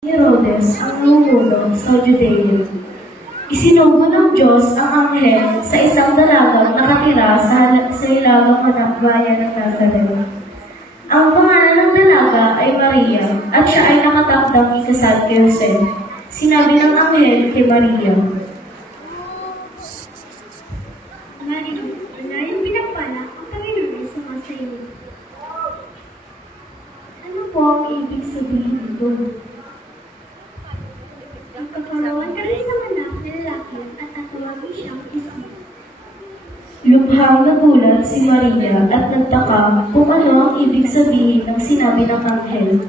Herodes ang numuno sa Judea. Isinugo ng Diyos ang anghel sa isang dalagang nakatira sa ilagang bayan ng Nazareth. Ang pangalan ng dalaga ay Maria at siya ay nakatakdang ikasal kay Jose. Sinabi ng anghel kay Maria, Maria, malayang pinagpala ang Panginoon sa mga sa iyo. Ano po ang ibig sabihin nito? Ang kapalawan ka rin sa anak na lalaki at tatawagin siyang Jesus. lubhang nagulat si Maria at nagtaka kung ano ang ibig sabihin ng sinabi ng anghel.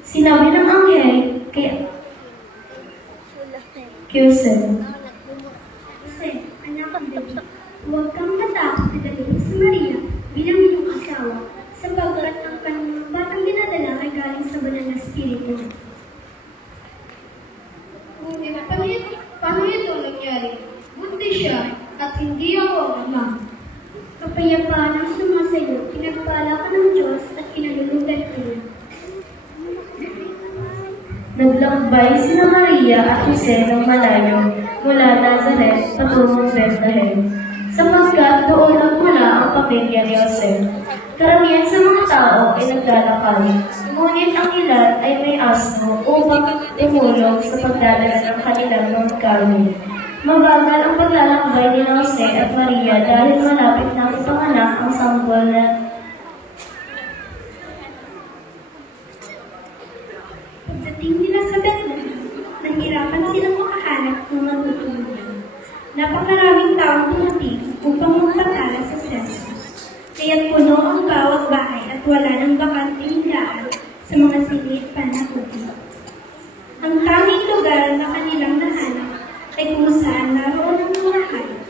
Sinabi ng anghel kay Jose, Kasi, anak ng David, huwag kang matakot na dalhin si Maria bilang iyong asawa sapagkat ang kanyang batang dinadala ay galing sa banal na Espiritu. Ngunit paano ito nangyari? Bunti siya at hindi ako ang ama. Kapayapaan ang sumasayo, pinagpala ka ng Diyos at kinalulugan ka niya. naglakbay sina Maria at Jose ng malayo mula Nazareth patungong Bethlehem, sapagkat doon nagmula ang pamilya ni Jose. Karamihan sa mga tao ay naglalakad, ngunit ang ilan ay may asno upang tumulong sa pagdadala ng kanilang mga gamit. Mabagal ang paglalakbay ni Jose at Maria dahil malapit na ipanganak ang sanggol na Pagdating nila sa Bethlehem, nahirapan silang makahanap ng matutulungan. Napakaraming taong tumating upang magpatala sa census. Kaya't puno ang bawat bahay at wala ng bakanting daan sa mga silid panahon. Ang tanging lugar na kanilang nahanap ay kung saan naroon ang mga hayop.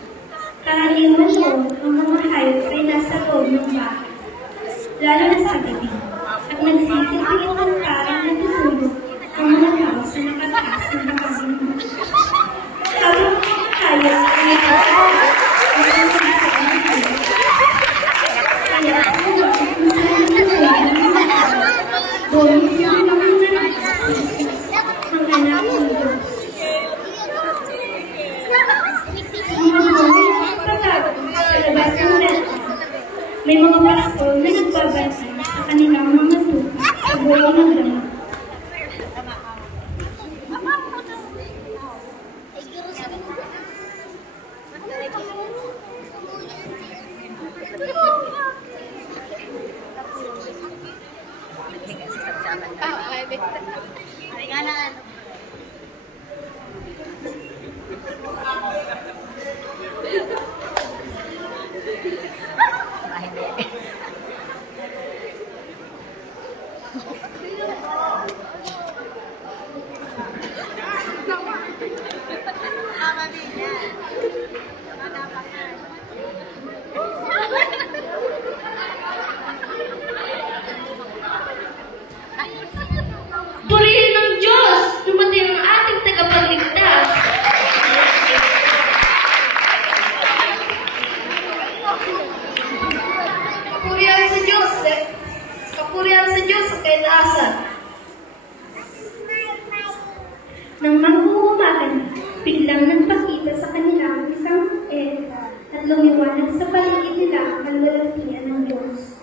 Karaniwan po, ang mga hayop ay nasa loob ng bahay, lalo na sa gabi, at nagsisilbing itong parang natutulog ang mga tao sa nakataas na bahagi ng bahay. Habang ang mga hayop ay nagtatawag, ang mga hayop ay nagtatawag. Kaya ang mga kung saan natutulog ang mga tao, doon sila naman ang anak ng Diyos. May mga pastor na nagbabantay sa kanilang mga tupa sa buong ng lamang. Purihin ng Diyos! Dumating ang ating tagapagligtas! Kapurihan sa Diyos! Kapurihan sa Diyos sa kaitaasan! Nang mag-uumaga na, biglang nagpakita sa kanila ang isang at lumiwanag sa paligid nila ang kalwalhatian ng Diyos.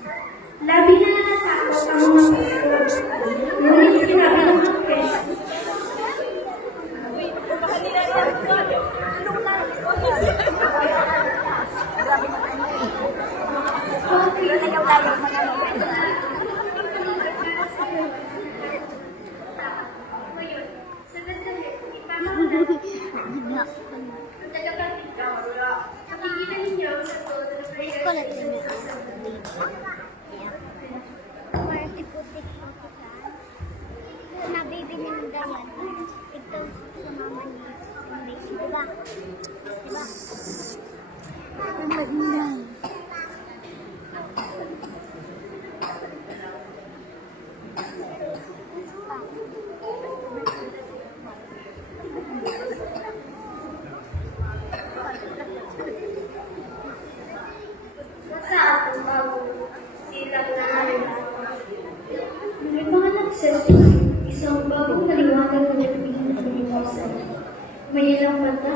Labi na natakot ang mga pastor. Ngunit sinabi ng anghel, Nabibili ng ganyan. Ito sa mama niya. Diba? Diba? Ang magandang.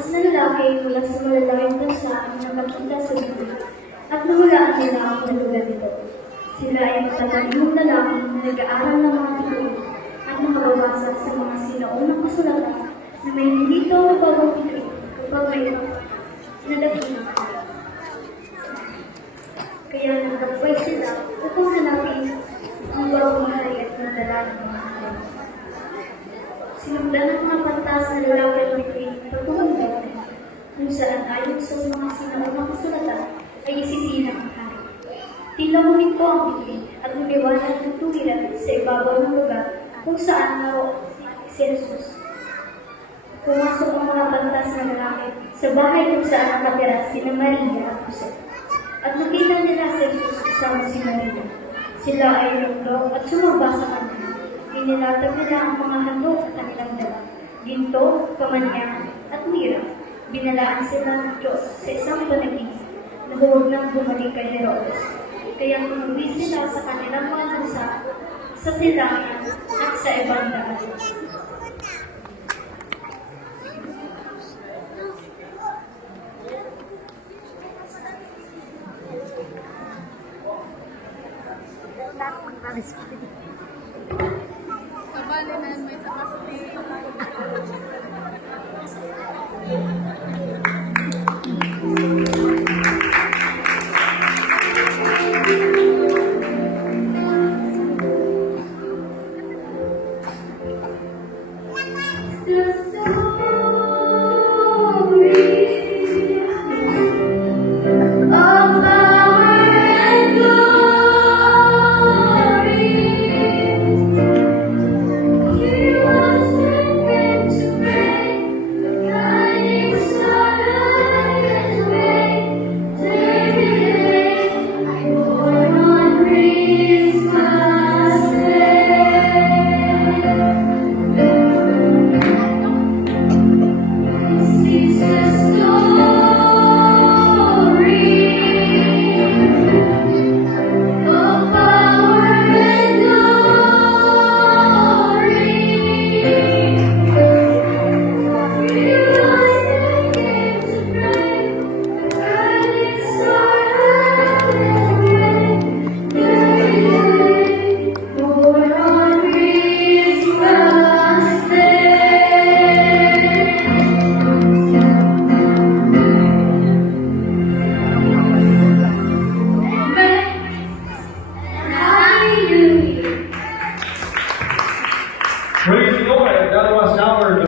ahas na lalaki mula sa malalaking bansa ang nakakita sa bibig at nahulaan nila ang lugar nito. Sila ay tatalihong lalaki na nag-aaral ng mga titulo at nakababasa sa mga sinaunang kasulatan na may nilito o bagong pituin upang may nalagyan. Kaya nagtakway sila upang hanapin ang bagong hari at nadala ng mga hari. Sinundan ng mga pantas na lalaki ng bituin patungong Bethlehem, kung saan ayon sa mga sinaunang kasulatan ay isisilang ang hari. Tinawagin ko ang bituin at lumiwanag ng tuwiran sa ibabaw ng lugar kung saan naroon si Jesus. Pumasok ang mga pantas na lalaki sa bahay kung saan nakatira sina Maria at Jose. At nakita nila si Jesus kasama si Maria. Sila ay lumlong at sumamba sa kanila. Inilatag nila ang mga handog at kanilang dala, ginto, kamanyang, at mira. Binalaan sila ng Diyos sa isang panagin na huwag nang bumalik kay Herodes. Kaya tumuwi sila sa kanilang mga bansa, sa silangan at sa ibang daan. Kabali na may sa